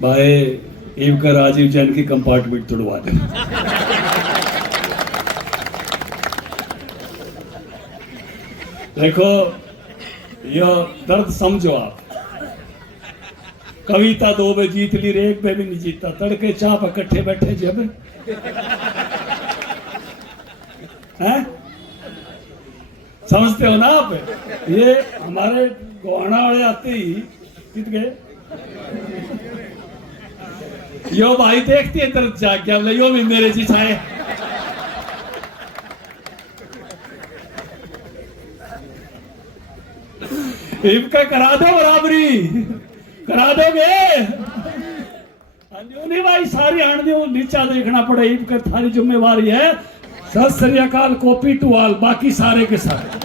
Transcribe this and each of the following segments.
भाई इनका राजीव जैन की कंपार्टमेंट तोड़वा दे। देखो यह दर्द समझो आप। कविता 2 में जीत ली, एक में भी नहीं जीता। तड़के चाह पर इकट्ठे बैठे जब हैं, समझते हो ना आप। ये हमारे गोहाना वाले आते ही कित गए, यो भाई देखती है दर्द जाग गया, बोले यो भी मेरे जी छाए। इनका करा दो बराबरी, करा दोगे नहीं भाई, सारी आन दो, नीचा देखना पड़े। इनका थारी जिम्मेवारी है। सत श्री अकाल, कॉपी टू ऑल, बाकी सारे के सारे।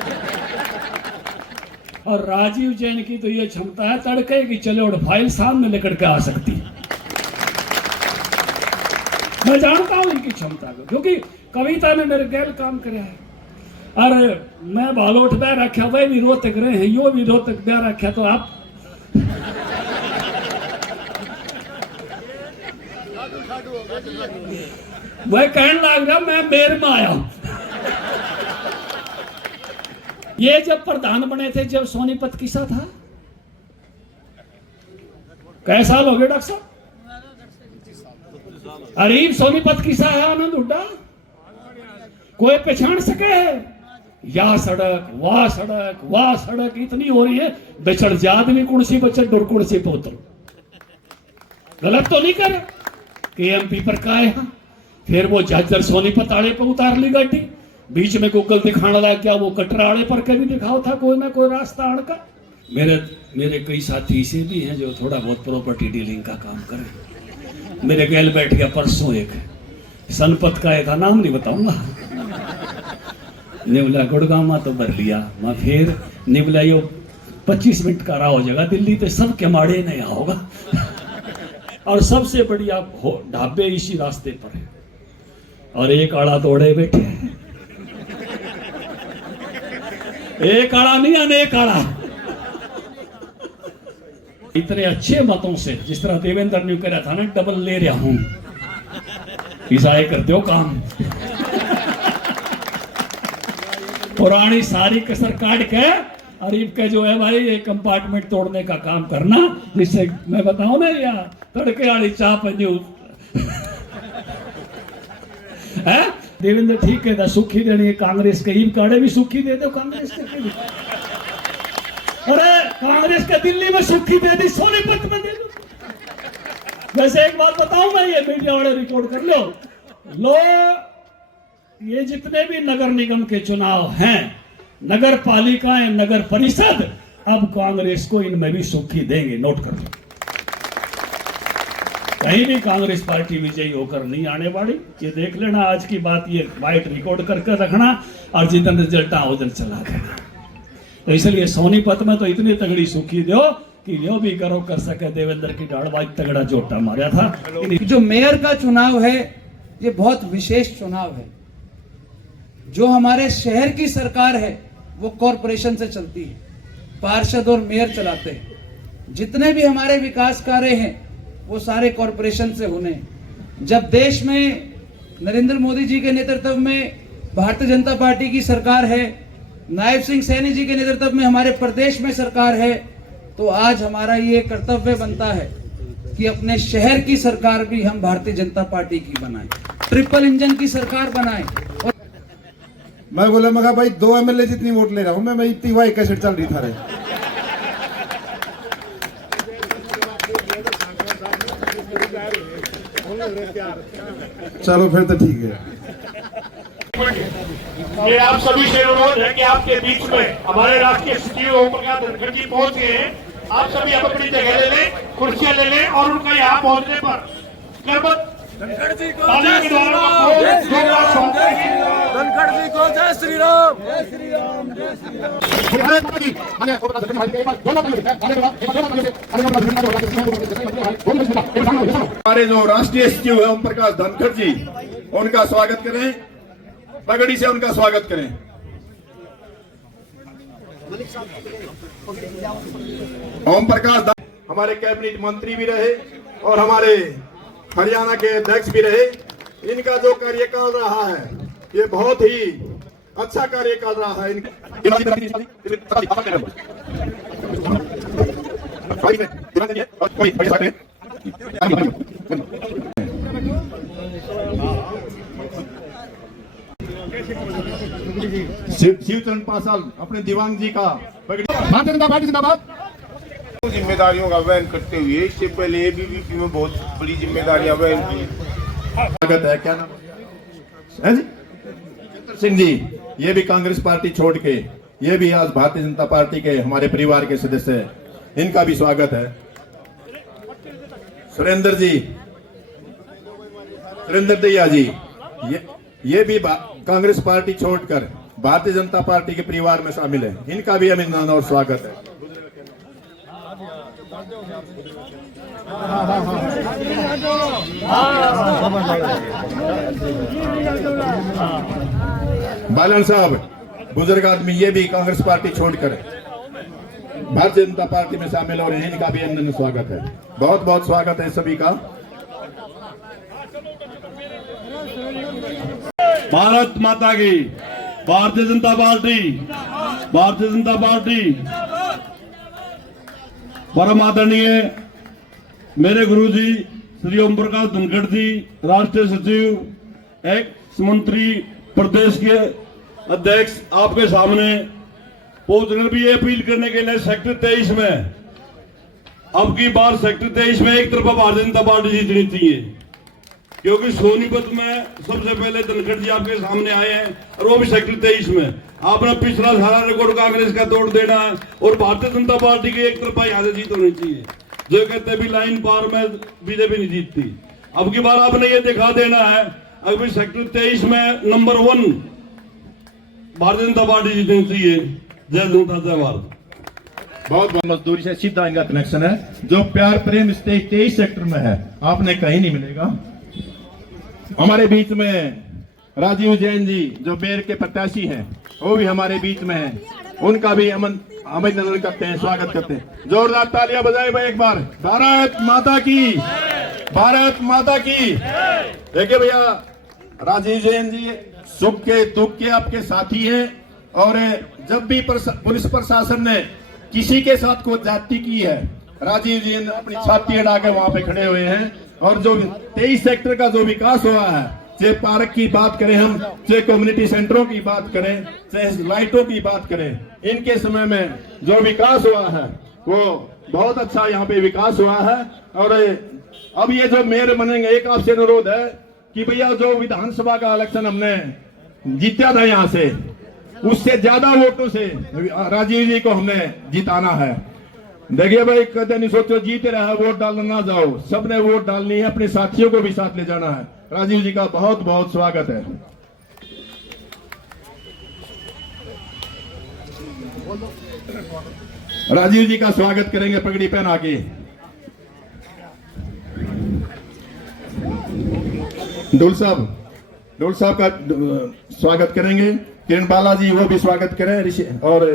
और राजीव जैन की तो ये क्षमता है तड़के की चले और फाइल सामने लेकर के आ सकती है। मैं जानता हूं इनकी क्षमता को, क्योंकि कविता ने मेरे गैल काम कराया है। अरे मैं बालोट ब्याह रखा, वह भी रोहतक रहे हैं, यो भी रोहतक ब्याह रखा, तो आप वह कहने लग रहा मैं मेर में आया हूं। ये जब प्रधान बने थे, जब सोनीपत किस्सा था, कैसा साल हो गए डॉक्टर साहब? अरीब सोनीपत किस्सा है आनंद हुड्डा, कोई पहचान सके है? या सड़क वाह सड़क इतनी हो रही है, बेचड़ जाद भी कुणसी बचत डुर कुणसी पोतल। गलत तो नहीं करे कि एमपी पर का है। फिर वो जाजर सोनीपत आड़े पर उतार ली गाड़ी, बीच में गूगल दिखाने लग गया, वो कटरा आड़े पर कभी दिखाओ था कोई ना कोई रास्ता आड़ का। मेरे कई साथी ऐसे भी हैं जो थोड़ा बहुत प्रॉपर्टी डीलिंग का काम करें। मेरे गैल बैठ गया परसों एक सनपत का, एक नाम नहीं बताऊंगा, निवला गुड़गामा तो भर लिया मैं। फिर निवला यो 25 मिनट का रहा हो जाएगा दिल्ली, तो सब के माड़े नहीं होगा। और सबसे बढ़िया ढाबे इसी रास्ते पर है, और एक आड़ा दौड़े बैठे हैं। एक आड़ा नहीं, अनेक आड़ा। इतने अच्छे मतों से, जिस तरह देवेंद्र ने कहा था ना, डबल ले रहा हूं, ईसाई करते हो काम। पुरानी सारी कसर काट के अरीब के जो है भाई, ये कंपार्टमेंट तोड़ने का काम करना, जिससे मैं बताऊं ना, या तड़के वाली चाह पंजू है। देवेंद्र ठीक कहता, सुखी देनी है कांग्रेस के, ईब काड़े भी सुखी दे दो कांग्रेस के। अरे कांग्रेस का दिल्ली में सुखी दे दी, सोनीपत में दे दो। वैसे एक बात बताऊं मैं, ये मीडिया वाले रिपोर्ट कर लो, ये जितने भी नगर निगम के चुनाव हैं, नगर पालिकाएं, नगर परिषद, अब कांग्रेस को इनमें भी सुखी देंगे, नोट कर लो। कहीं भी कांग्रेस पार्टी विजयी होकर नहीं आने वाली, ये देख लेना। आज की बात ये वाइट रिकॉर्ड करके रखना, और जितने रिजल्ट उधर चला देना। तो इसलिए सोनीपत में तो इतनी तगड़ी सुखी दो कि यो भी करो कर सके। देवेंद्र की डाड़बाज तगड़ा जोटा मारा था। जो मेयर का चुनाव है, ये बहुत विशेष चुनाव है। जो हमारे शहर की सरकार है वो कॉरपोरेशन से चलती है, पार्षद और मेयर चलाते हैं। जितने भी हमारे विकास कार्य हैं वो सारे कॉरपोरेशन से होने हैं। जब देश में नरेंद्र मोदी जी के नेतृत्व में भारतीय जनता पार्टी की सरकार है, नायब सिंह सैनी जी के नेतृत्व में हमारे प्रदेश में सरकार है, तो आज हमारा ये कर्तव्य बनता है कि अपने शहर की सरकार भी हम भारतीय जनता पार्टी की बनाएं, ट्रिपल इंजन की सरकार बनाएं। मैं बोला मगा भाई 2 एमएलए जितनी वोट ले रहा हूं मैं इतनी वाई कैसेट चल रही था रे। चलो फिर तो ठीक है। ये आप सभी से अनुरोध है कि आपके बीच में हमारे राष्ट्रीय सचिव ओम प्रकाश धनखड़ जी पहुंच गए हैं। आप सभी अपनी जगह ले लें, कुर्सियां ले लें, और उनका यहाँ पहुंचने पर करबत धनखड़ जी को जय श्री राम, धनखड़ जी को जय श्री राम, जय श्री राम, जय श्री राम। हमारे जो राष्ट्रीय सचिव है ओम प्रकाश धनखड़ जी, उनका स्वागत करें, पगड़ी से उनका स्वागत करें। ओम प्रकाश हमारे कैबिनेट मंत्री भी रहे, और हमारे हरियाणा के अध्यक्ष भी रहे। इनका जो कार्यकाल रहा है ये बहुत ही अच्छा कार्यकाल रहा है। शिवचरण पासवान अपने दिवांग जी का भारतीय जनता पार्टी जिंदाबाद। जिम्मेदारियों का वहन करते हुए इससे पहले एबीवीपी में बहुत बड़ी जिम्मेदारियां वहन की। स्वागत है। क्या नाम है जी? चित्तर सिंह जी, ये भी कांग्रेस पार्टी छोड़ के ये भी आज भारतीय जनता पार्टी के हमारे परिवार के सदस्य हैं, इनका भी स्वागत है। सुरेंद्र जी, सुरेंद्र दैया जी, ये भी कांग्रेस पार्टी छोड़कर भारतीय जनता पार्टी के परिवार में शामिल है, इनका भी अभिनंदन और स्वागत है। बालन साहब बुजुर्ग आदमी, ये भी कांग्रेस पार्टी छोड़कर भारतीय जनता पार्टी में शामिल हो रहे हैं, इनका भी अभिनंदन स्वागत है। बहुत बहुत स्वागत है सभी का। भारत माता की, भारतीय जनता पार्टी, भारतीय जनता पार्टी। परम आदरणीय मेरे गुरुजी श्री ओम प्रकाश धनखड़ जी, राष्ट्रीय सचिव, एक्स मंत्री, प्रदेश के अध्यक्ष, आपके सामने पहुंचकर भी ये अपील करने के लिए सेक्टर 23 में अब की बार सेक्टर 23 में एक तरफा भारतीय जनता पार्टी जीतनी चाहिए, क्योंकि सोनीपत में सबसे पहले धनखड़ जी आपके सामने आए हैं और वो भी सेक्टर 23 में। आपने पिछला सारा रिकॉर्ड कांग्रेस का तोड़ देना है और भारतीय जनता पार्टी की एक तरफा यहाँ से जीत होनी चाहिए। जो कहते भी लाइन पार में बीजेपी नहीं जीतती, अब की बार आपने ये दिखा देना है। अभी सेक्टर 23 में नंबर 1 भारतीय जनता पार्टी जीतनी चाहिए। जय जनता जय भारत। बहुत बहुत मजदूरी से सीधा इनका कनेक्शन है, जो प्यार प्रेम इस 23 सेक्टर में है आपने कहीं नहीं मिलेगा। हमारे बीच में राजीव जैन जी जो बेर के प्रत्याशी हैं, वो भी हमारे बीच में हैं, उनका भी अभिनंदन करते हैं, स्वागत करते हैं। जोरदार तालियां बजाए भाई एक बार। भारत माता की, भारत माता की। देखिए भैया, राजीव जैन जी सुख के दुख के आपके साथी हैं, और जब भी पुलिस प्रशासन ने किसी के साथ कोई जाति की है, राजीव जी ने अपनी छाती अड़ा के वहां पे खड़े हुए हैं। और जो 23 सेक्टर का जो विकास हुआ है, चाहे पार्क की बात करें हम, चाहे कम्युनिटी सेंटरों की बात करें, चाहे लाइटों की बात करें, इनके समय में जो विकास हुआ है वो बहुत अच्छा यहाँ पे विकास हुआ है। और अब ये जो मेयर बनेंगे, एक आपसे अनुरोध है कि भैया जो विधानसभा का इलेक्शन हमने जीता था यहाँ से, उससे ज्यादा वोटों से राजीव जी को हमने जिताना है। देखिए भाई, कदे नहीं सोचो जीते रहा वोट डालना ना जाओ, सबने वोट डालनी है, अपने साथियों को भी साथ ले जाना है। राजीव जी का बहुत बहुत स्वागत है। राजीव जी का स्वागत करेंगे पगड़ी पहना के। डोल साहब का स्वागत करेंगे। किरण बालाजी वो भी स्वागत करें, और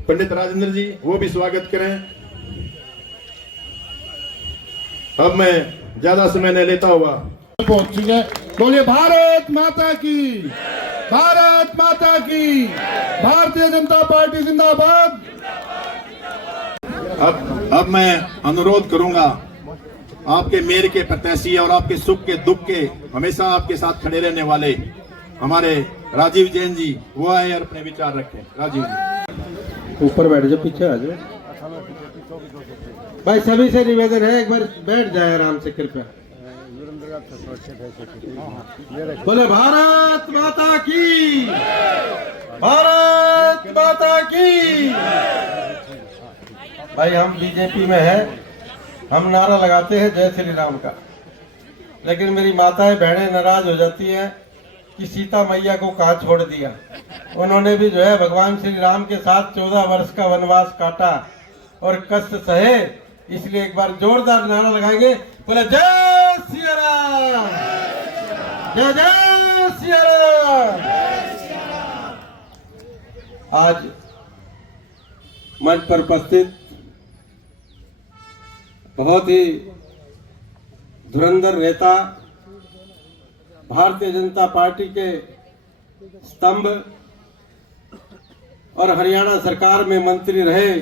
पंडित राजेंद्र जी वो भी स्वागत करें। अब मैं ज्यादा समय नहीं लेता हुआ पहुंचेंगे। बोलिए भारत माता की, भारत माता की, भारतीय जनता पार्टी जिंदाबाद। अब मैं अनुरोध करूंगा, आपके मेयर के प्रत्याशी और आपके सुख के दुख के हमेशा आपके साथ खड़े रहने वाले हमारे राजीव जैन जी, वो आए और अपने विचार रखें। राजीव जी ऊपर बैठ जाओ, पीछे आ जाओ भाई। सभी से निवेदन है, एक बार बैठ जाए आराम से कृपया। बोले भारत माता की, भारत माता की। भाई हम बीजेपी में है, हम नारा लगाते हैं जय श्री राम का, लेकिन मेरी माताएं बहनें नाराज हो जाती हैं कि सीता मैया को कहाँ छोड़ दिया। उन्होंने भी जो है भगवान श्री राम के साथ 14 वर्ष का वनवास काटा और कष्ट सहे, इसलिए एक बार जोरदार नारा लगाएंगे, बोले जय सिया राम, जय जय सिया राम। आज मंच पर उपस्थित बहुत ही धुरंधर नेता, भारतीय जनता पार्टी के स्तंभ और हरियाणा सरकार में मंत्री रहे,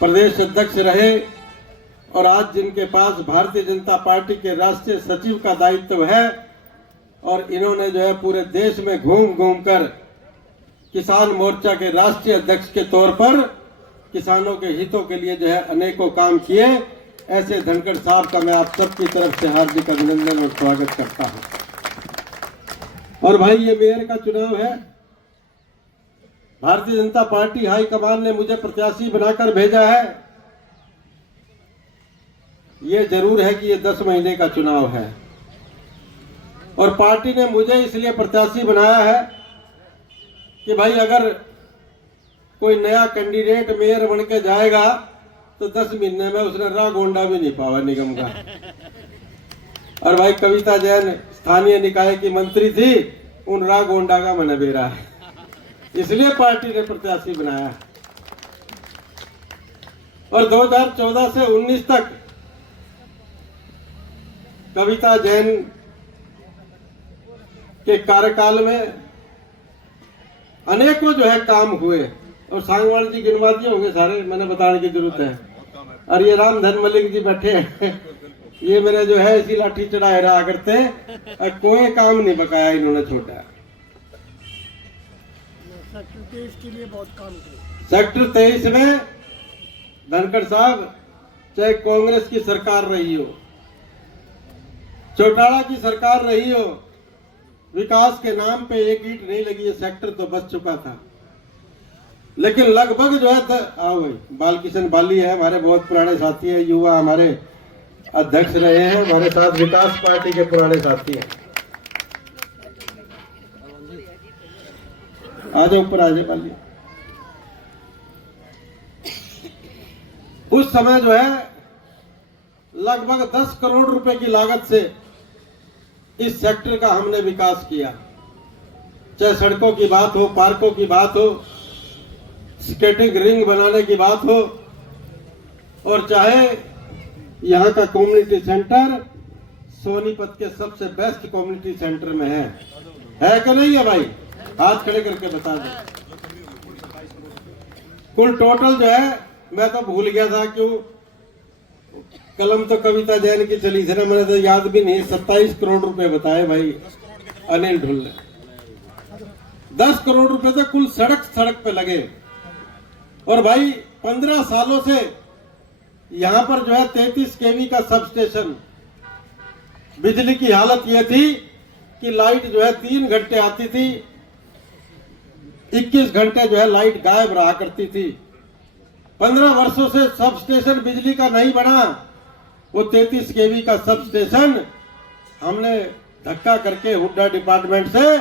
प्रदेश अध्यक्ष रहे और आज जिनके पास भारतीय जनता पार्टी के राष्ट्रीय सचिव का दायित्व है और इन्होंने जो है पूरे देश में घूम घूम कर किसान मोर्चा के राष्ट्रीय अध्यक्ष के तौर पर किसानों के हितों के लिए जो है अनेकों काम किए। ऐसे धनखड़ साहब का मैं आप सबकी तरफ से हार्दिक अभिनंदन और स्वागत करता हूं। और भाई ये मेयर का चुनाव है। भारतीय जनता पार्टी हाईकमान ने मुझे प्रत्याशी बनाकर भेजा है। ये जरूर है कि ये 10 महीने का चुनाव है और पार्टी ने मुझे इसलिए प्रत्याशी बनाया है कि भाई अगर कोई नया कैंडिडेट मेयर बन के जाएगा तो 10 महीने में उसने राह गोंडा भी नहीं पावा निगम का। और भाई कविता जैन स्थानीय निकाय की मंत्री थी, उन राह गोंडा का मैंने बेरा है, इसलिए पार्टी ने प्रत्याशी बनाया। और 2014 से 19 तक कविता जैन के कार्यकाल में अनेकों जो है काम हुए और सांगवान जी गिनवाती होंगे सारे, मैंने बताने की जरूरत है। और ये रामधन मलिक जी बैठे हैं, ये मेरे जो है इसी लाठी चढ़ाए रहा करते और कोई काम नहीं बकाया इन्होंने छोटा। सेक्टर 23 में धनखड़ साहब चाहे कांग्रेस की सरकार रही हो, चौटाला की सरकार रही हो, विकास के नाम पे एक ईंट नहीं लगी। ये सेक्टर तो बच चुका था, लेकिन लगभग जो है आओ भाई बालकिशन बाली है, हमारे बहुत पुराने साथी है, युवा हमारे अध्यक्ष रहे हैं, हमारे साथ विकास पार्टी के पुराने साथी हैं। आ जाओ ऊपर, आ जाए बाली। उस समय जो है लगभग 10 करोड़ रुपए की लागत से इस सेक्टर का हमने विकास किया। चाहे सड़कों की बात हो, पार्कों की बात हो, स्केटिंग रिंग बनाने की बात हो, और चाहे यहाँ का कम्युनिटी सेंटर सोनीपत के सबसे बेस्ट कम्युनिटी सेंटर में है कि नहीं है भाई? हाथ खड़े करके बता दो। कुल टोटल जो है मैं तो भूल गया था, क्यों कलम तो कविता जैन की चली थी ना, मैंने तो याद भी नहीं। 27 करोड़ रुपए बताए भाई अनिल ढुल ने। 10 करोड़ रुपए तो कुल सड़क पे लगे। और भाई 15 सालों से यहाँ पर जो है 33 केवी का सब स्टेशन, बिजली की हालत यह थी कि लाइट जो है 3 घंटे आती थी, 21 घंटे जो है लाइट गायब रहा करती थी। 15 वर्षों से सब स्टेशन बिजली का नहीं बना। वो 33 केवी का सब स्टेशन हमने धक्का करके हुड्डा डिपार्टमेंट से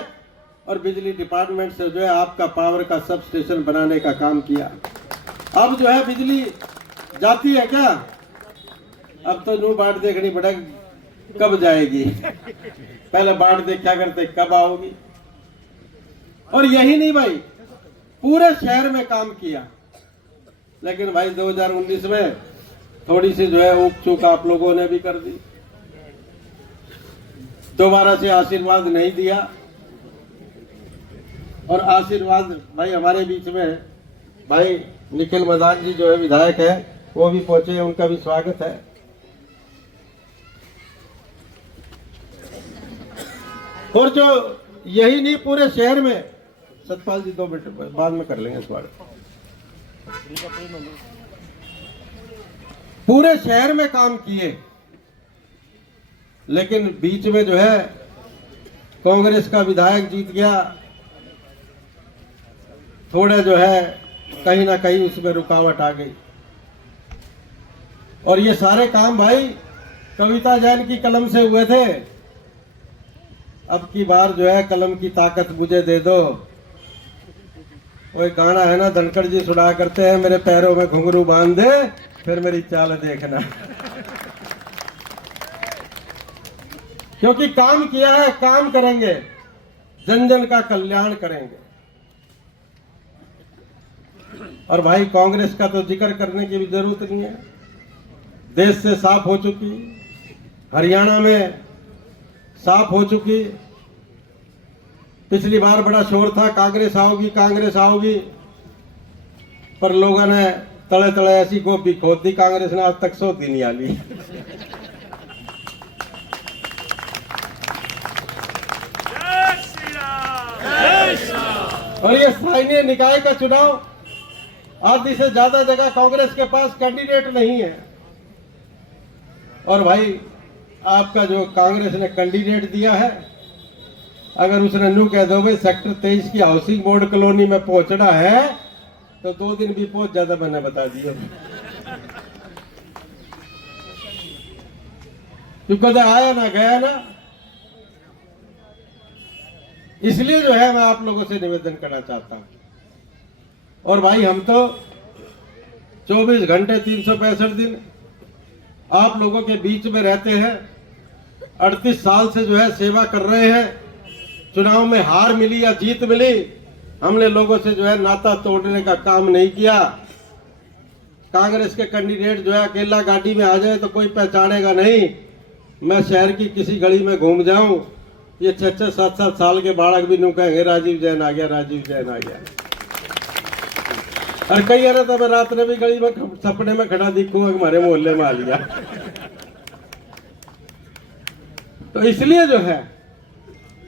और बिजली डिपार्टमेंट से जो है आपका पावर का सब स्टेशन बनाने का काम किया। अब जो है बिजली जाती है क्या? अब तो न्यू बाट देखनी पड़ेगी कब जाएगी। पहले बाट देखा करते कब आओगी। और यही नहीं भाई, पूरे शहर में काम किया। लेकिन भाई 2019 में थोड़ी सी जो है ऊक चूक आप लोगों ने भी कर दी, दोबारा से आशीर्वाद नहीं दिया। और आशीर्वाद भाई हमारे बीच में भाई निखिल मदान जी जो है विधायक है, वो भी पहुंचे, उनका भी स्वागत है। और जो यही नहीं, पूरे शहर में, सतपाल जी 2 मिनट बाद में कर लेंगे स्वागत। पूरे शहर में काम किए, लेकिन बीच में जो है कांग्रेस का विधायक जीत गया, थोड़ा जो है कहीं ना कहीं उसमें रुकावट आ गई। और ये सारे काम भाई कविता जैन की कलम से हुए थे। अब की बार जो है कलम की ताकत मुझे दे दो। वो एक गाना है ना, धनखड़ जी सुना करते हैं, मेरे पैरों में घुंघरू बांध दे फिर मेरी चाल देखना। क्योंकि काम किया है, काम करेंगे, जन जन का कल्याण करेंगे। और भाई कांग्रेस का तो जिक्र करने की भी जरूरत नहीं है, देश से साफ हो चुकी। हरियाणा में साफ हो चुकी। पिछली बार बड़ा शोर था कांग्रेस आओगी कांग्रेस आओगी, पर लोगों ने तले तले ऐसी गोभी खोद दी, कांग्रेस ने आज तक सोती नहीं आली। और ये स्थानीय निकाय का चुनाव, आधी से ज्यादा जगह कांग्रेस के पास कैंडिडेट नहीं है। और भाई आपका जो कांग्रेस ने कैंडिडेट दिया है, अगर उसने नू कह दो भाई सेक्टर 23 की हाउसिंग बोर्ड कॉलोनी में पहुंचना है तो 2 दिन भी पहुंच जाता, मैंने बता दिया। क्योंकि आया ना गया ना, इसलिए जो है मैं आप लोगों से निवेदन करना चाहता हूं। और भाई हम तो 24 घंटे 365 दिन आप लोगों के बीच में रहते हैं। 38 साल से जो है सेवा कर रहे हैं। चुनाव में हार मिली या जीत मिली, हमने लोगों से जो है नाता तोड़ने का काम नहीं किया। कांग्रेस के कैंडिडेट जो है अकेला गाड़ी में आ जाए तो कोई पहचानेगा नहीं। मैं शहर की किसी गली में घूम जाऊं, ये 6-6, 7-7 साल के बालक भी नू कहेंगे राजीव जैन आ गया, राजीव जैन आ गया। और कई अरे तो मैं रात में भी गली में सपने में खड़ा दिखूंगा, हमारे मोहल्ले में आ लिया। तो इसलिए जो है,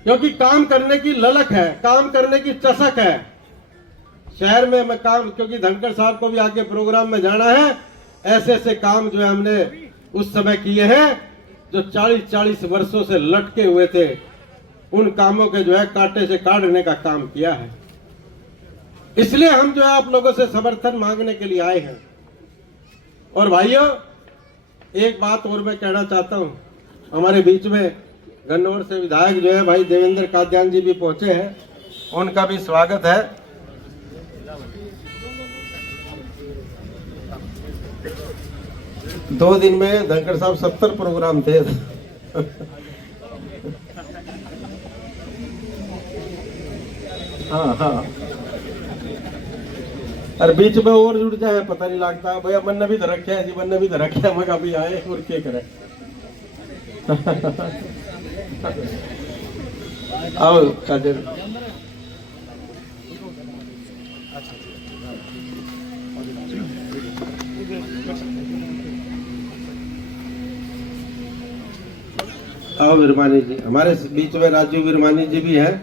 क्योंकि काम करने की ललक है, काम करने की चसक है शहर में। मैं काम, क्योंकि धनखड़ साहब को भी आगे प्रोग्राम में जाना है, ऐसे ऐसे काम जो है हमने उस समय किए हैं जो 40-40 वर्षों से लटके हुए थे। उन कामों के जो है कांटे से काटने का काम किया है। इसलिए हम जो है आप लोगों से समर्थन मांगने के लिए आए हैं। और भाइयों, एक बात और मैं कहना चाहता हूं, हमारे बीच में गन्नौर से विधायक जो है भाई देवेंद्र कादियान जी भी पहुंचे हैं, उनका भी स्वागत है। दो दिन में धनखड़ साहब 70 प्रोग्राम थे। हाँ हाँ, और बीच में और जुड़ जाए पता नहीं लगता। भैया मन ने भी तो रखे है जी, मन ने भी तो रखे है, मैं कभी आए और क्या करे। आओ काजल, आओ विरमानी जी। हमारे बीच में राजू विरमानी जी भी हैं,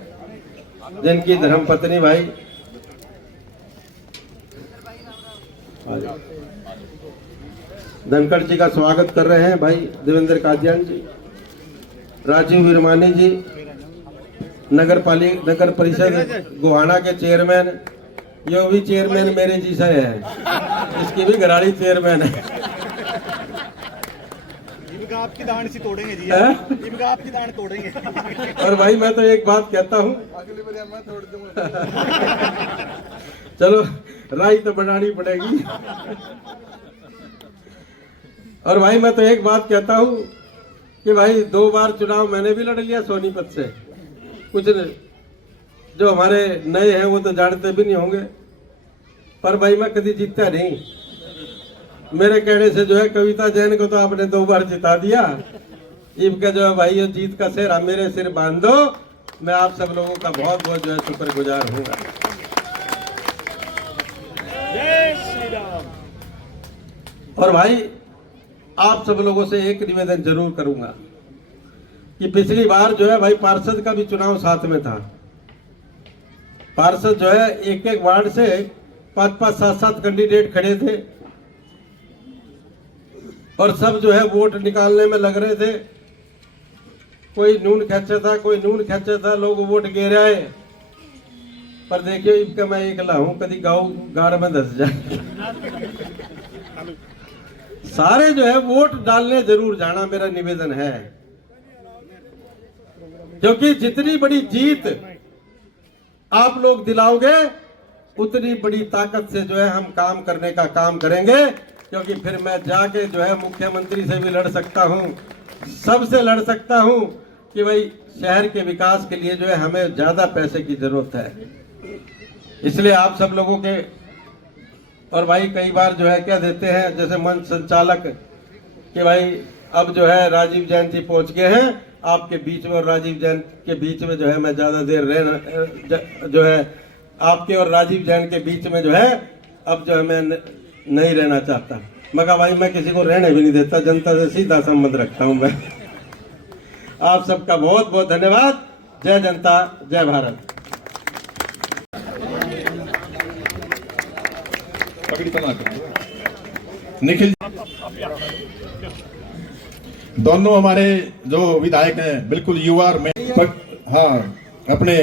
जिनकी धर्मपत्नी भाई धनखड़ जी का स्वागत कर रहे हैं भाई देवेंद्र कादियान जी। राजीव विरमानी जी नगर परिषद गोहाना के चेयरमैन, यो भी चेयरमैन मेरे जैसा है, इसकी भी घराड़ी चेयरमैन है। आपकी दान सी तोड़ेंगे जी, इनका आपकी दान तोड़ेंगे। और भाई मैं तो एक बात कहता हूँ, चलो राई तो बनानी पड़ेगी। और भाई मैं तो एक बात कहता हूँ कि भाई 2 बार चुनाव मैंने भी लड़ लिया सोनीपत से। कुछ जो हमारे नए हैं वो तो जानते भी नहीं होंगे, पर भाई मैं कभी जीतता नहीं। मेरे कहने से जो है कविता जैन को तो आपने 2 बार जिता दिया। इनका जो है भाई ये जीत का सेहरा मेरे सिर बांध दो। मैं आप सब लोगों का बहुत बहुत जो है शुक्रगुजार हूँगा। और भाई आप सब लोगों से एक निवेदन जरूर करूंगा कि पिछली बार जो है भाई पार्षद का भी चुनाव साथ में था। पार्षद जो है एक वार्ड से 5-5, 7-7 कैंडिडेट खड़े थे और सब जो है वोट निकालने में लग रहे थे। कोई नून खींचा था, कोई नून खींचा था, लोग वोट गिर आए। पर देखियो इनका मैं एकला हूं, कभी गाँव गार में धस जाए। सारे जो है वोट डालने जरूर जाना, मेरा निवेदन है। क्योंकि जितनी बड़ी जीत आप लोग दिलाओगे उतनी बड़ी ताकत से जो है हम काम करने का काम करेंगे। क्योंकि फिर मैं जाके जो है मुख्यमंत्री से भी लड़ सकता हूँ, सबसे लड़ सकता हूँ कि भाई शहर के विकास के लिए जो है हमें ज्यादा पैसे की जरूरत है। इसलिए आप सब लोगों के, और भाई कई बार जो है क्या देते हैं जैसे मंच संचालक कि भाई अब जो है राजीव जैन जी पहुंच गए हैं आपके बीच में, और राजीव जैन के बीच में जो है मैं ज्यादा देर रहना जो है आपके और राजीव जैन के बीच में जो है अब जो है मैं नहीं रहना चाहता, मगर भाई मैं किसी को रहने भी नहीं देता, जनता से सीधा संबंध रखता हूं मैं। आप सबका बहुत बहुत धन्यवाद। जय जनता जय भारत। निखिल दोनों हमारे जो विधायक हैं बिल्कुल युवा और हाँ अपने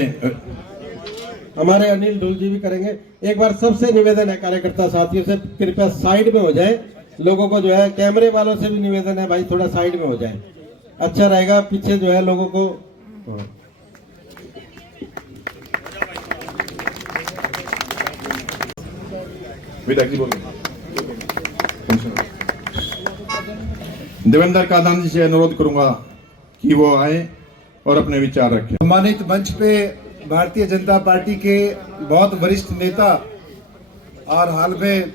हमारे अनिल ढोल जी भी करेंगे। एक बार सबसे निवेदन है कार्यकर्ता साथियों से, कृपया साइड में हो जाए। लोगों को जो है कैमरे वालों से भी निवेदन है भाई थोड़ा साइड में हो जाए, अच्छा रहेगा। पीछे जो है लोगों को विधायक जी बोलो। देवेंद्र कादान जी से अनुरोध करूंगा कि वो आए और अपने विचार रखें। सम्मानित मंच पे भारतीय जनता पार्टी के बहुत वरिष्ठ नेता और हाल में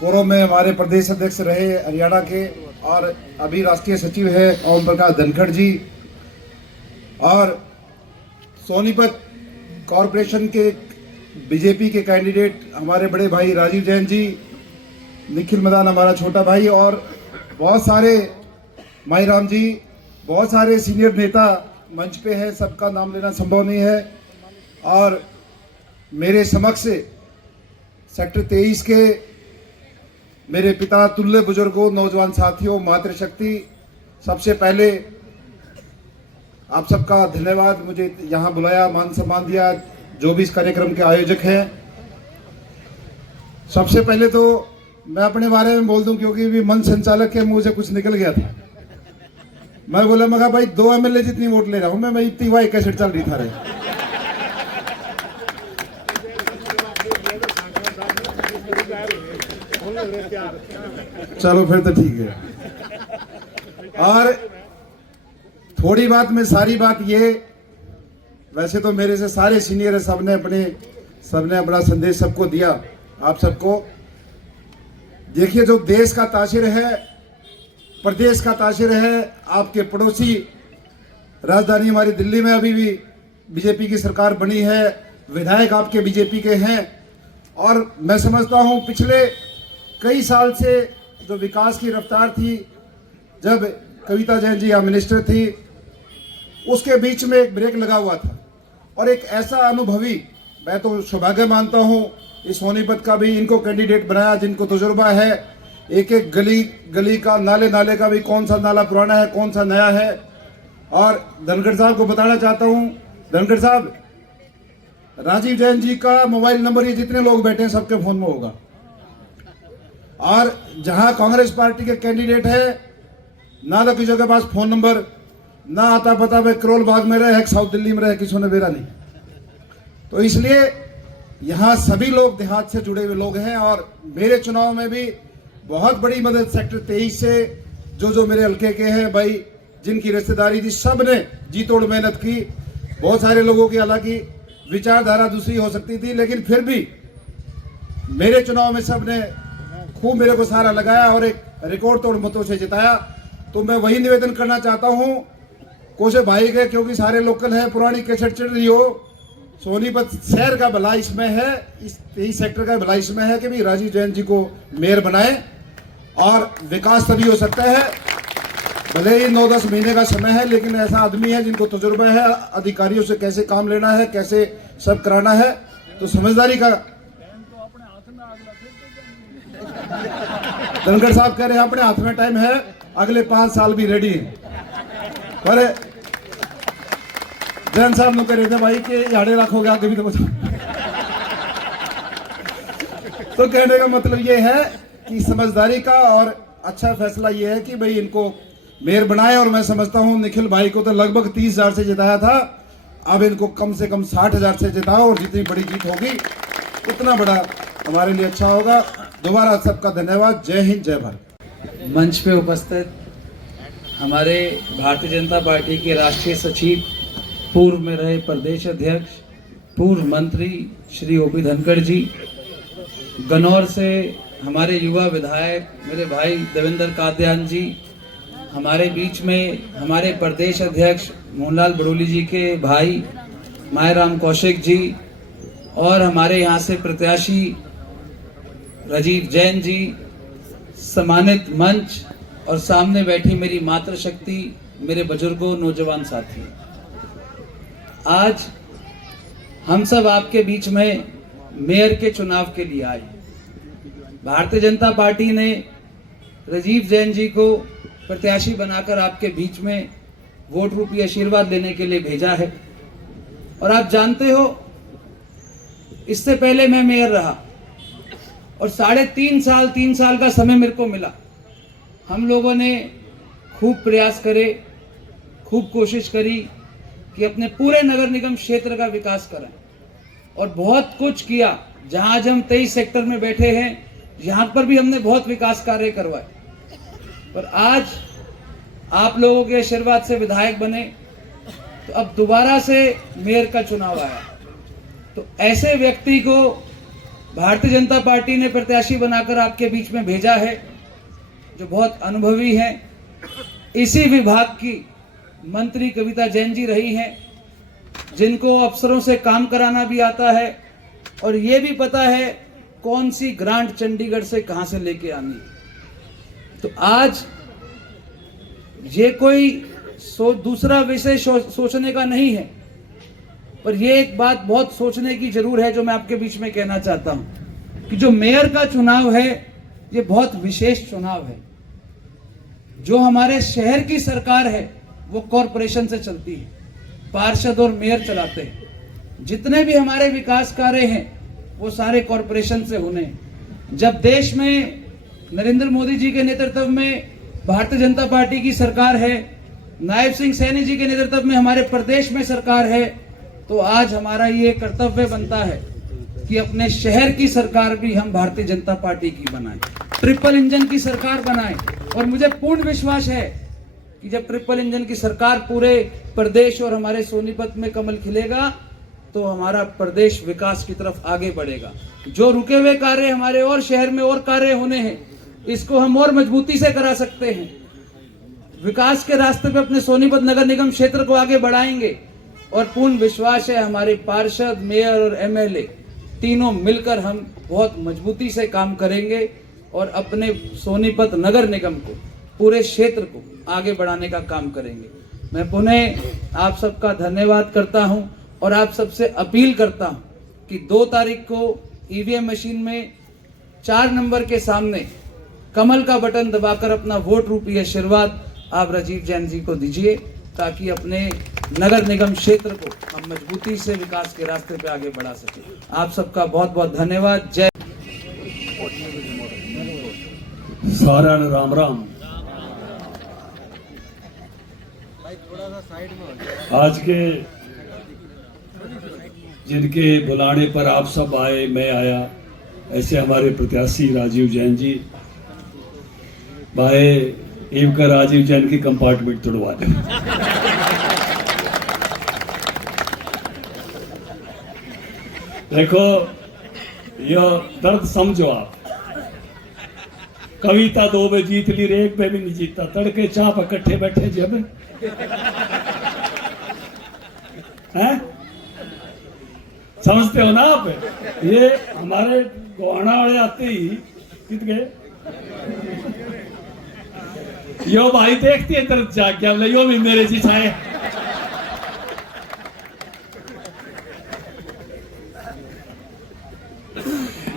पूर्व में हमारे प्रदेश अध्यक्ष रहे हरियाणा के और अभी राष्ट्रीय सचिव है ओम प्रकाश धनखड़ जी, और सोनीपत कॉरपोरेशन के बीजेपी के कैंडिडेट हमारे बड़े भाई राजीव जैन जी, निखिल मदान हमारा छोटा भाई, और बहुत सारे माईराम जी, बहुत सारे सीनियर नेता मंच पे हैं, सबका नाम लेना संभव नहीं है। और मेरे समक्ष सेक्टर 23 के मेरे पिता तुल्य बुजुर्गों, नौजवान साथियों, मातृशक्ति, सबसे पहले आप सबका धन्यवाद। मुझे यहाँ बुलाया, मान सम्मान दिया, जो भी इस कार्यक्रम के आयोजक हैं। सबसे पहले तो मैं अपने बारे में बोल दूं, क्योंकि भी मन संचालक के मुंह से कुछ निकल गया था। मैं बोला मगा भाई 2 एमएलए जितनी वोट ले रहा हूं मैं इतनी वाई कैसेट चल रही था रे। चलो फिर तो ठीक है। और थोड़ी बात में सारी बात ये, वैसे तो मेरे से सारे सीनियर है, सबने अपना संदेश सबको दिया। आप सबको देखिए, जो देश का ताशिर है, प्रदेश का ताशिर है, आपके पड़ोसी राजधानी हमारी दिल्ली में अभी भी बीजेपी की सरकार बनी है, विधायक आपके बीजेपी के हैं। और मैं समझता हूं पिछले कई साल से जो विकास की रफ्तार थी, जब कविता जैन जी यहाँ मिनिस्टर थी, उसके बीच में एक ब्रेक लगा हुआ था। और एक ऐसा अनुभवी, मैं तो सौभाग्य मानता हूं इस सोनीपत का भी इनको कैंडिडेट बनाया जिनको तजुर्बा है, एक एक गली का, नाले का भी, कौन सा नाला पुराना है, कौन सा नया है। और धनखड़ साहब को बताना चाहता हूं, धनखड़ साहब, राजीव जैन जी का मोबाइल नंबर ये जितने लोग बैठे हैं सबके फोन में होगा। और जहां कांग्रेस पार्टी के कैंडिडेट है, ना तो किसी के पास फोन नंबर, ना आता पता, वे करोल बाग में रहे, साउथ दिल्ली में रहे, किसी ने बेरा नहीं। तो इसलिए यहाँ सभी लोग देहात से जुड़े हुए लोग हैं। और मेरे चुनाव में भी बहुत बड़ी मदद सेक्टर 23 से जो मेरे हल्के के हैं भाई, जिनकी रिश्तेदारी थी, सब ने जी तोड़ मेहनत की। बहुत सारे लोगों की हालांकि विचारधारा दूसरी हो सकती थी, लेकिन फिर भी मेरे चुनाव में सब ने खूब मेरे को सहारा लगाया और एक रिकॉर्ड तोड़ मतों से जिताया। तो मैं वही निवेदन करना चाहता हूं कोसे भाई के, क्योंकि सारे लोकल है, पुरानी कैसेट चल रही हो, सोनीपत शहर का भला इसमें है, इस 23 सेक्टर का भला इसमें है कि भी राजीव जैन जी को मेयर बनाए। और विकास तभी हो सकता है, भले ही 9-10 महीने का समय है, लेकिन ऐसा आदमी है जिनको तजुर्बा है, अधिकारियों से कैसे काम लेना है, कैसे सब कराना है। तो समझदारी का धनखड़ साहब कह रहे हैं अपने हाथ में टाइम है, अगले 5 साल भी रेडी है। पर जैन साहब ने कह रहे थे भाई कि झाड़े रखोगे आगे भी तो बता। तो कहने का मतलब ये है कि समझदारी का और अच्छा फैसला ये है कि भाई इनको मेयर बनाए। और मैं समझता हूं निखिल भाई को तो लगभग 30,000 से जिताया था, अब इनको कम से कम 60,000 से जिताओ, और जितनी बड़ी जीत होगी उतना बड़ा हमारे लिए अच्छा होगा। दोबारा सबका धन्यवाद। जय हिंद, जय भारत। मंच पे उपस्थित हमारे भारतीय जनता पार्टी के राष्ट्रीय सचिव, पूर्व में रहे प्रदेश अध्यक्ष, पूर्व मंत्री श्री ओपी धनखड़ जी, गन्नौर से हमारे युवा विधायक मेरे भाई देवेंद्र कादियान जी, हमारे बीच में हमारे प्रदेश अध्यक्ष मोहनलाल बड़ोली जी के भाई मायराम कौशिक जी और हमारे यहाँ से प्रत्याशी राजीव जैन जी, सम्मानित मंच और सामने बैठी मेरी मातृशक्ति, मेरे बुजुर्गों, नौजवान साथी, आज हम सब आपके बीच में मेयर के चुनाव के लिए आए। भारतीय जनता पार्टी ने राजीव जैन जी को प्रत्याशी बनाकर आपके बीच में वोट रूपी आशीर्वाद लेने के लिए भेजा है। और आप जानते हो, इससे पहले मैं मेयर रहा और 3.5 साल का समय मेरे को मिला। हम लोगों ने खूब प्रयास करे, खूब कोशिश करी कि अपने पूरे नगर निगम क्षेत्र का विकास करें और बहुत कुछ किया। जहां आज हम 23 सेक्टर में बैठे हैं, यहां पर भी हमने बहुत विकास कार्य करवाए। पर आज आप लोगों के आशीर्वाद से विधायक बने, तो अब दोबारा से मेयर का चुनाव आया। तो ऐसे व्यक्ति को भारतीय जनता पार्टी ने प्रत्याशी बनाकर आपके बीच में भेजा है, जो बहुत अनुभवी हैं। इसी विभाग की मंत्री कविता जैन जी रही हैं, जिनको अफसरों से काम कराना भी आता है और ये भी पता है कौन सी ग्रांट चंडीगढ़ से कहां से लेके आनी है। तो आज ये कोई दूसरा विषय सोचने का नहीं है, पर ये एक बात बहुत सोचने की जरूर है, जो मैं आपके बीच में कहना चाहता हूं कि जो मेयर का चुनाव है, ये बहुत विशेष चुनाव है। जो हमारे शहर की सरकार है वो कॉरपोरेशन से चलती है, पार्षद और मेयर चलाते हैं। जितने भी हमारे विकास कार्य हैं वो सारे कॉरपोरेशन से होने हैं। जब देश में नरेंद्र मोदी जी के नेतृत्व में भारतीय जनता पार्टी की सरकार है, नायब सिंह सैनी जी के नेतृत्व में हमारे प्रदेश में सरकार है, तो आज हमारा ये कर्तव्य बनता है कि अपने शहर की सरकार भी हम भारतीय जनता पार्टी की बनाएं, ट्रिपल इंजन की सरकार बनाएं। और मुझे पूर्ण विश्वास है कि जब ट्रिपल इंजन की सरकार पूरे प्रदेश और हमारे सोनीपत में कमल खिलेगा, तो हमारा प्रदेश विकास की तरफ आगे बढ़ेगा। जो रुके हुए कार्य हमारे और शहर में और कार्य होने हैं, इसको हम और मजबूती से करा सकते हैं। विकास के रास्ते पे अपने सोनीपत नगर निगम क्षेत्र को आगे बढ़ाएंगे और पूर्ण विश्वास है हमारे पार्षद, मेयर और एमएलए तीनों मिलकर हम बहुत मजबूती से काम करेंगे और अपने सोनीपत नगर निगम को, पूरे क्षेत्र को आगे बढ़ाने का काम करेंगे। मैं पुनः आप सबका धन्यवाद करता हूं और आप सबसे अपील करता हूं कि 2 तारीख को ईवीएम मशीन में 4 नंबर के सामने कमल का बटन दबाकर अपना वोट रूपी आशीर्वाद आप राजीव जैन जी को दीजिए, ताकि अपने नगर निगम क्षेत्र को हम मजबूती से विकास के रास्ते पे आगे बढ़ा सके। आप सबका बहुत बहुत धन्यवाद। जय। सारा राम राम। आज के जिनके बुलाने पर आप सब आए, मैं आया, ऐसे हमारे प्रत्याशी राजीव जैन जी, भाई इनका राजीव जैन की कंपार्टमेंट तोड़वा दे। देखो, यह दर्द समझो आप। कविता 2 में जीत ली, एक में भी नहीं जीता। तड़के चाप इकट्ठे बैठे जब हैं, समझते हो ना आप? ये हमारे गोहाना वाले आते ही जीत गए। यो भाई देखती है दर्द जाग गया, बोले यो भी मेरे जी छाए।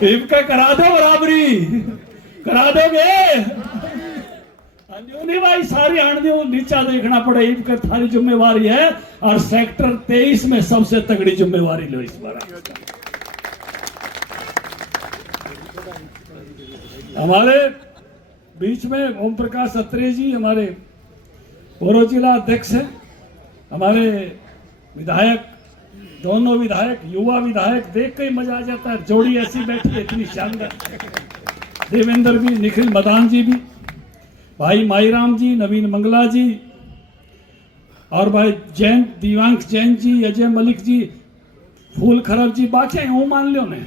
इनका करा दो बराबरी, करा दोगे? नहीं भाई, सारी आंधियों नीचा देखना पड़े, इनका थारी जिम्मेवारी है। और सेक्टर 23 में सबसे तगड़ी जिम्मेवारी लो इस बार। हमारे बीच में ओम प्रकाश अत्रे जी हमारे पूर्व जिला अध्यक्ष हैं, हमारे विधायक, दोनों विधायक, युवा विधायक, देख के ही मजा आ जाता है। जोड़ी ऐसी बैठी है इतनी शानदार। देवेंद्र भी, निखिल मदान जी भी, भाई माईराम जी, नवीन मंगला जी और भाई जैन, दिव्यांग जैन जी, अजय मलिक जी, फूल खरब जी, बाकी हूँ मान लो ने।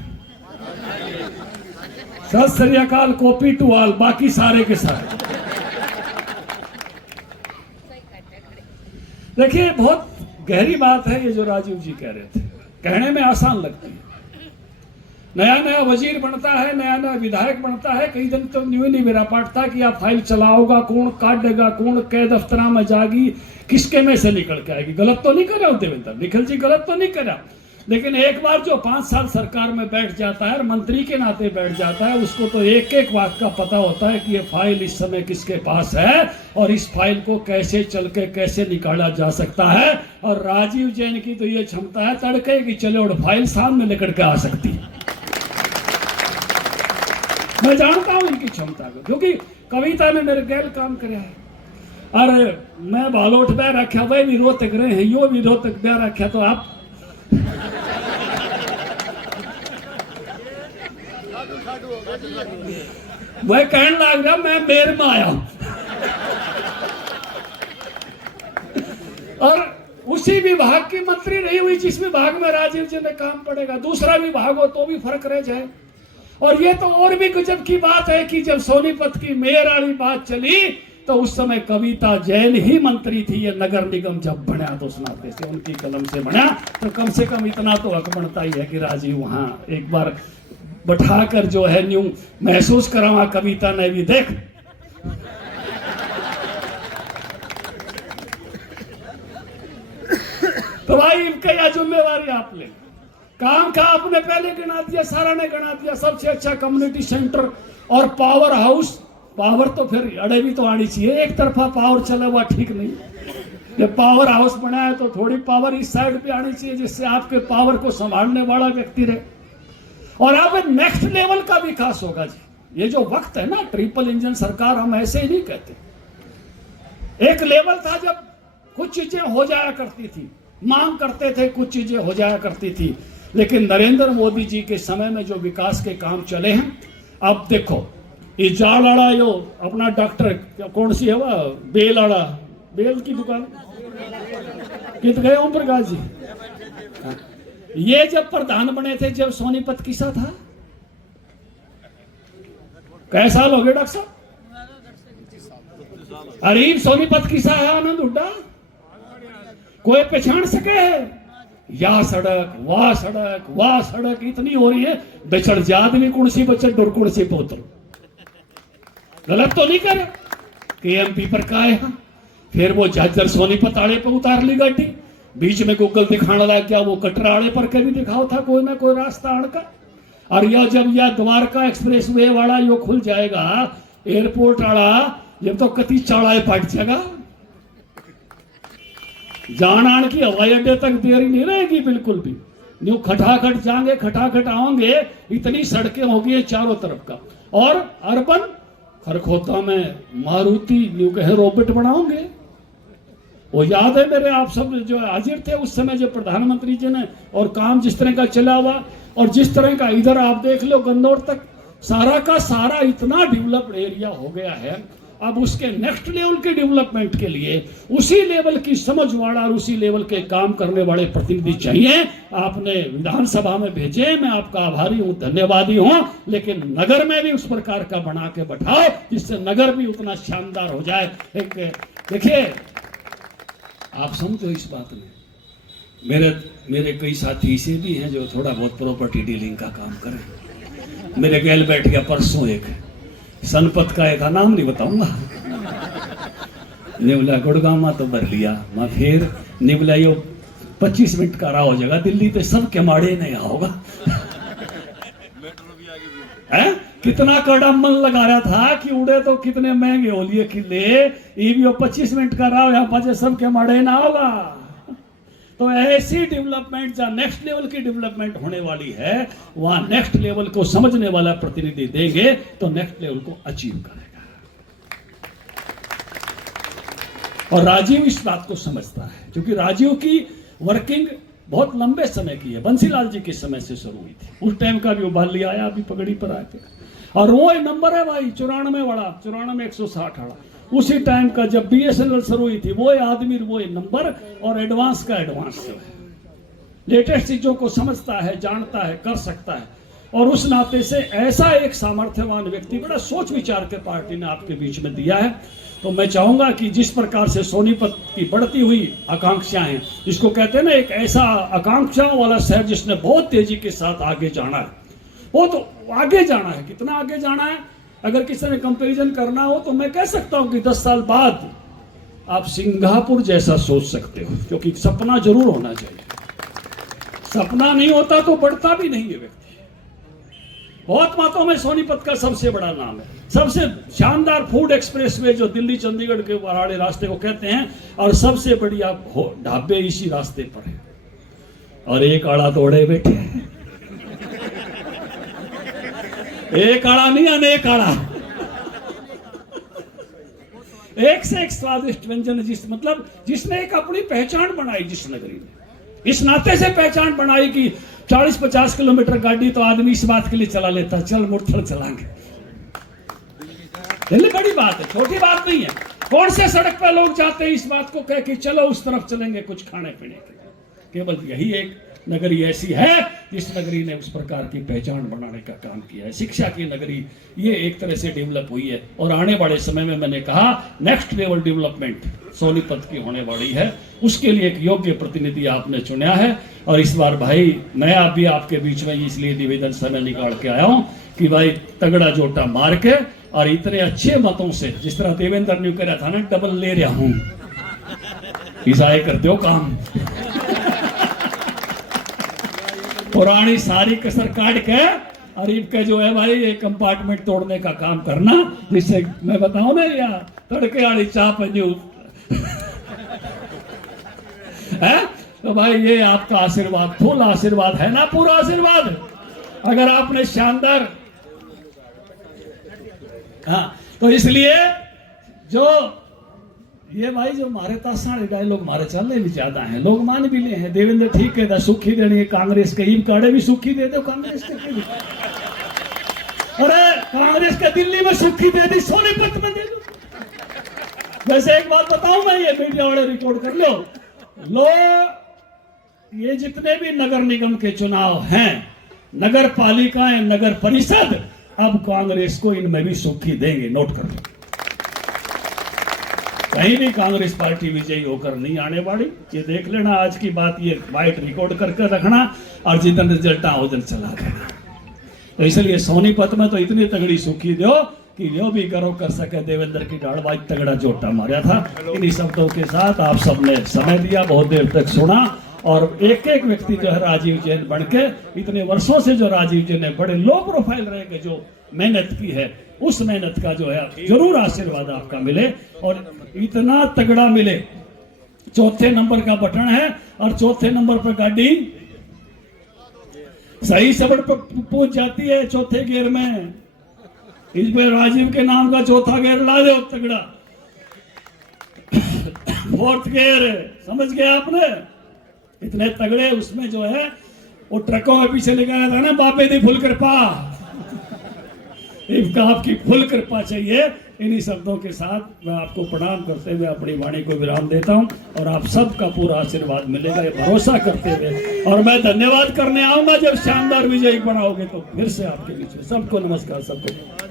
सत श्री अकाल, कॉपी टू ऑल, बाकी सारे के सारे। देखिए, बहुत गहरी बात है ये जो राजीव जी कह रहे थे। कहने में आसान लगती है, नया नया वजीर बनता है, नया नया विधायक बनता है, कई दिन तो न्यू नहीं मेरा पाठता कि आप फाइल चलाओगा कौन, काटेगा कौन, कै दफ्तरा में जागी, किसके में से निकल के आएगी। गलत तो नहीं कर रहा हूं देवेंद्र, निखिल जी गलत तो नहीं कर रहा, लेकिन एक बार जो 5 साल सरकार में बैठ जाता है और मंत्री के नाते बैठ जाता है, उसको तो एक एक बात का पता होता है कि ये फाइल इस समय किसके पास है और इस फाइल को कैसे चल के कैसे निकाला जा सकता है। और राजीव जैन की तो ये क्षमता है तड़के की चले और फाइल सामने लेकर के आ सकती है। मैं जानता हूं इनकी क्षमता को, क्योंकि कविता ने मेरे गैल काम कराया है। और मैं बालोट बह रखा, वह भी रोतक रहे हैं, यो भी रोतक बह रखा, तो आप वह कहने लग रहा मैं मेर में आया हूं। और उसी विभाग की मंत्री रही हुई जिस विभाग में राजीव जी ने काम पड़ेगा, दूसरा विभाग हो तो भी फर्क रह जाए। और ये तो और भी गजब की बात है कि जब सोनीपत की मेयर वाली बात चली तो उस समय कविता जैन ही मंत्री थी। ये नगर निगम जब बना तो उस नाते से उनकी कलम से बना, तो कम से कम इतना तो हक बनता ही है कि राजीव वहां एक बार बैठाकर जो है न्यू महसूस करा कविता ने भी देख। तो भाई क्या जिम्मेवारी आप ले, काम का आपने पहले गिना दिया, सारा ने गिना दिया, सबसे अच्छा कम्युनिटी सेंटर और पावर हाउस। पावर तो फिर अड़े भी तो आनी चाहिए, एक तरफा पावर चला हुआ ठीक नहीं। जब पावर हाउस बनाया तो थोड़ी पावर इस साइड पे आनी चाहिए जिससे आपके पावर को संभालने वाला व्यक्ति रहे। और अब नेक्स्ट लेवल का विकास होगा जी। ये जो वक्त है ना, ट्रिपल इंजन सरकार हम ऐसे ही नहीं कहते। एक लेवल था जब कुछ चीजें हो जाया करती थी, मांग करते थे, कुछ चीजें हो जाया करती थी, लेकिन नरेंद्र मोदी जी के समय में जो विकास के काम चले हैं, अब देखो ये जाड़ाड़ा यो अपना डॉक्टर कौन सी है वह बेलाड़ा, बेल की दुकान कित गए ओम प्रकाश जी, ये जब प्रधान बने थे, जब सोनीपत किसा था, कै साल हो गए डॉक्टर साहब? अरे सोनीपत किसा है आनंद हुड्डा, कोई पहचान सके है? या सड़क वाह सड़क इतनी हो रही है, बेचड़ जाद भी कौन सी बच्चे डुर कौन सी पोतर। गलत तो नहीं करे कि एमपी पर का है। फिर वो झाझर सोनीपत आड़े पर उतार ली गाड़ी, बीच में गूगल दिखाने लग गया, वो कटरा आड़े पर कभी दिखाओ था कोई ना कोई रास्ता आड़ का। और यह जब यह द्वारका एक्सप्रेस वे वाला यो खुल जाएगा, एयरपोर्ट वाला, जब तो कति चौड़ाई पट जाएगा, जान आन की हवाई अड्डे तक देरी नहीं रहेगी बिल्कुल भी। न्यू खटाखट जाएंगे, खटाखट आओगे, इतनी सड़कें होगी चारों तरफ का। और अर्बन खरखोता में मारुति न्यू कहे रोबोट बनाओगे। वो याद है मेरे, आप सब जो हाजिर थे उस समय जो प्रधानमंत्री जी ने, और काम जिस तरह का चला हुआ, और जिस तरह का इधर आप देख लो गन्नौर तक सारा का सारा इतना डेवलप्ड एरिया हो गया है। अब उसके नेक्स्ट लेवल के डेवलपमेंट के लिए उसी लेवल की समझ वाला और उसी लेवल के काम करने वाले प्रतिनिधि चाहिए। आपने विधानसभा में भेजे, मैं आपका आभारी हूं, धन्यवादी हूं, लेकिन नगर में भी उस प्रकार का बना के बैठाओ जिससे नगर भी उतना शानदार हो जाए। एक देखिए, आप समझो इस बात में, मेरे कई साथी ऐसे भी हैं जो थोड़ा बहुत प्रॉपर्टी डीलिंग का काम करें। मेरे गैल बैठ गया परसों एक सनपत का, एक नाम नहीं बताऊंगा, निवला गुड़गामा तो भर लिया मैं, फिर निवला यो 25 मिनट का रहा हो जाएगा, दिल्ली पे सब के माड़े नहीं होगा। है कितना कड़ा मन लगा रहा था कि उड़े तो कितने महंगे हो लिए किले, ये भी 25 मिनट का रहा यहाँ पाचे सब के माड़े ना होगा। तो ऐसी डेवलपमेंट जहां नेक्स्ट लेवल की डेवलपमेंट होने वाली है, वहां नेक्स्ट लेवल को समझने वाला प्रतिनिधि देंगे तो नेक्स्ट लेवल को अचीव करेगा। और राजीव इस बात को समझता है, क्योंकि राजीव की वर्किंग बहुत लंबे समय की है, बंसीलाल जी के समय से शुरू हुई थी। उस टाइम का भी उबाल लिया आया अभी पगड़ी पर आके, और वो नंबर है भाई 94 वाला, 94 160 वाला, उसी टाइम का जब BSNL शुरू हुई थी, वो आदमी वो नंबर, और एडवांस का एडवांस है, लेटेस्ट चीजों को समझता है, जानता है, कर सकता है। और उस नाते से ऐसा एक सामर्थ्यवान व्यक्ति, बड़ा सोच विचार के पार्टी ने आपके बीच में दिया है। तो मैं चाहूंगा कि जिस प्रकार से सोनीपत की बढ़ती हुई आकांक्षाएं, जिसको कहते हैं ना एक ऐसा आकांक्षाओं वाला शहर जिसने बहुत तेजी के साथ आगे जाना है, वो तो आगे जाना है। कितना आगे जाना है, अगर किसी ने कंपैरिजन करना हो तो मैं कह सकता हूं कि 10 साल बाद आप सिंगापुर जैसा सोच सकते हो, क्योंकि सपना जरूर होना चाहिए। सपना नहीं होता तो बढ़ता भी नहीं है व्यक्ति। बहुत बातों में सोनीपत का सबसे बड़ा नाम है, सबसे शानदार फूड एक्सप्रेसवे जो दिल्ली चंडीगढ़ के वाले रास्ते को कहते हैं, और सबसे बढ़िया ढाबे इसी रास्ते पर है। और एक आड़ा तोड़े बैठे हैं, एक आड़ा नहीं अनेक आड़ा, एक से एक स्वादिष्ट व्यंजन, जिसने एक अपनी पहचान बनाई जिस नगरी में, इस नाते से पहचान बनाई कि 40-50 किलोमीटर गाड़ी तो आदमी इस बात के लिए चला लेता, चल मुड़थड़ चलाएंगे। दिल्ली बड़ी बात है, छोटी बात नहीं है। कौन से सड़क पर लोग जाते हैं इस बात को कह के चलो उस तरफ चलेंगे कुछ खाने पीने के। केवल यही एक नगरी ऐसी है जिस नगरी ने उस प्रकार की पहचान बनाने का काम किया है। शिक्षा की नगरी ये एक तरह से डेवलप हुई है, और आने वाले समय में मैंने कहा नेक्स्ट लेवल डेवलपमेंट सोनीपत की होने वाली है। उसके लिए एक योग्य प्रतिनिधि आपने चुना है, और इस बार भाई मैं अभी आपके बीच में इसलिए निवेदन समय निकाल के आया हूं कि भाई तगड़ा जोटा मार के और इतने अच्छे मतों से, जिस तरह देवेंद्र ने कहा था ना डबल ले रहा हूं, ईसाई करते हो काम, पुरानी सारी कसर काट के और इनका जो है भाई ये कंपार्टमेंट तोड़ने का काम करना, जिससे मैं बताऊं ना या तड़के वाली चाह पंजू है। तो भाई ये आपका आशीर्वाद, फुल आशीर्वाद है ना, पूरा आशीर्वाद। अगर आपने शानदार, हाँ, तो इसलिए जो ये भाई जो मारे तासाने डायलॉग मारे चलने भी ज्यादा हैं, लोग मान भी ले हैं। देवेंद्र ठीक कहता सुखी देनी है कांग्रेस के, ईम काड़े भी सुखी दे दो कांग्रेस के। अरे कांग्रेस के दिल्ली में सुखी दे दी, सोनीपत में दे दो। वैसे एक बात बताऊं मैं, ये मीडिया वाले रिपोर्ट कर लो, ये जितने भी नगर निगम के चुनाव हैं, नगर पालिकाएं, नगर परिषद, अब कांग्रेस को इनमें भी सुखी देंगे, नोट कर लो। कहीं भी कांग्रेस पार्टी विजयी होकर नहीं आने वाली, ये देख लेना। आज की बात ये वाइट रिकॉर्ड करके रखना, और जितने रिजल्ट उधर चला देना। तो इसलिए सोनीपत में तो इतनी तगड़ी सुखी दो कि जो भी करो कर सके। देवेंद्र की डालबाज तगड़ा जोटा मारा था। इन्हीं शब्दों के साथ आप सबने समय दिया, बहुत देर तक सुना, और एक एक व्यक्ति जो है राजीव जैन बन के, इतने वर्षों से जो राजीव जैन ने बड़े लो प्रोफाइल रह के जो मेहनत की है, उस मेहनत का जो है जरूर आशीर्वाद आपका मिले, और इतना तगड़ा मिले। चौथे नंबर का बटन है, और चौथे नंबर पर गाड़ी सही सबड़ पर पहुंच जाती है चौथे गियर में। इस पे राजीव के नाम का चौथा गियर ला दो तगड़ा, फोर्थ गियर, समझ गए आपने? इतने तगड़े उसमें जो है वो ट्रकों में पीछे लिखा रहता है ना, बाबे दी फुल कृपा। इनका आपकी फुल कृपा चाहिए। इन्हीं शब्दों के साथ मैं आपको प्रणाम करते हुए अपनी वाणी को विराम देता हूं, और आप सबका पूरा आशीर्वाद मिलेगा ये भरोसा करते हुए। और मैं धन्यवाद करने आऊंगा जब शानदार विजयी बनाओगे, तो फिर से आपके बीच में। सबको नमस्कार, सबको।